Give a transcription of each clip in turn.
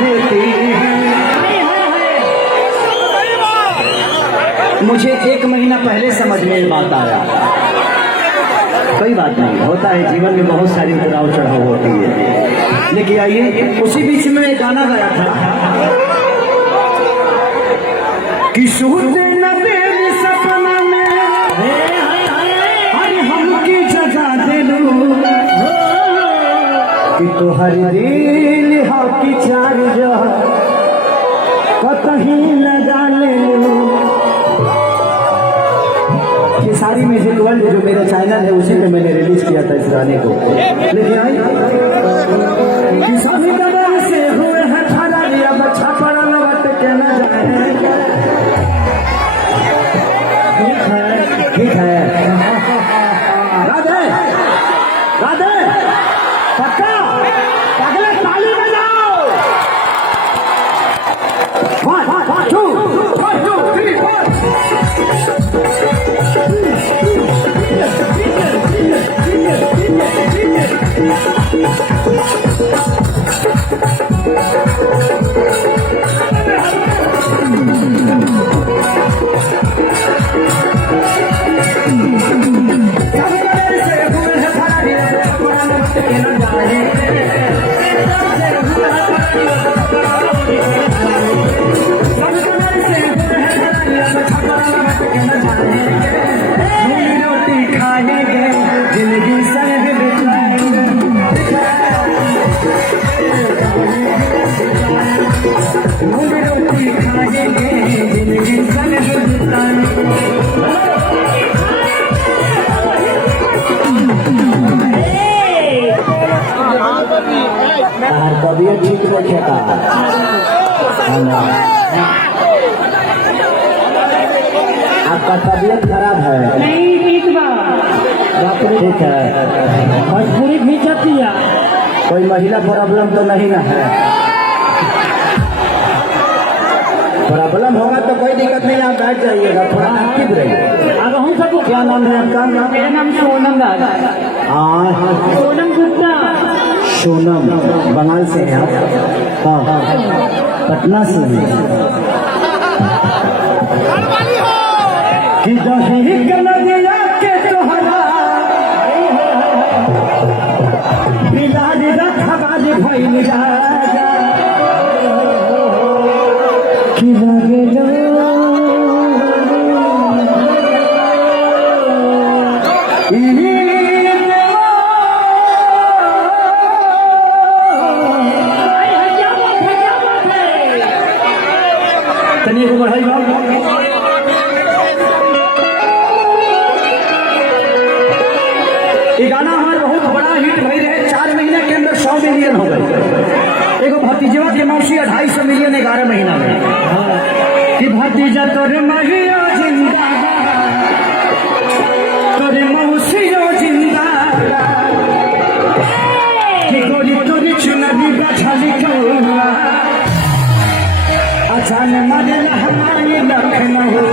देती है। मुझे 1 महीना पहले समझ में बात आया, कोई बात नहीं, होता है जीवन में, बहुत सारी उतराव चढ़ाव होती है। लेकिन आइए, उसी बीच में एक गाना गाया था कि सूते न तेरे सपना में अरे हमकी जगह दे लूं कि तोहर दिल हाकी चार्ज कहीं लगा ले। ये सारी म्यूजिक वर्ल्ड जो मेरा चैनल है उसी पे मैंने रिलीज किया था इस गाने को। लेकिन आई किसानी कदम से हुए हैं थाना लिया बच्चा पड़ा लौट के न जाए। ठीक है राधे राधे पक्का अगले ताली बजाओ। 1 2 3 तबियत ठीक रखेगा। आपका तबियत खराब है? नहीं, ठीक ठीक है, मजबूरी भी जाती है। कोई महिला प्रॉब्लम तो नहीं ना है? प्रॉब्लम होगा तो कोई दिक्कत नहीं, आप बैठ जाइएगा, थोड़ा एक्टिव रहिए। अब हम सबको क्या नाम है आपका? मेरा नाम सोनम है। सोनम गुप्ता। सोनम बंगाल से हैं आप? हाँ, पटना से हैं। कि दही कलरिया के तोहरा बिलाज रखबाज भइल राजा कि लगलो तनी को बढ़ाई बात। ये गाना हमारा बहुत बड़ा हिट भइल है, 4 महीने के अंदर 100 मिलियन हो गए। एगो भतीजवा के मौसी 250 मिलियन 11 महीना में। कि भतीजा तोरे महिया जिंदाबाद, तोरे मौसियो जिंदाबाद, कि गोरी तोरी चुनरी बैठा लिखौआ अचान मरला हमारे लखनऊ।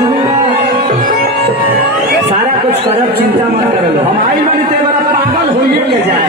सारा कुछ करब, चिंता मत करो, हम आई बड़ी तेरे वाला पागल होइए के जाए।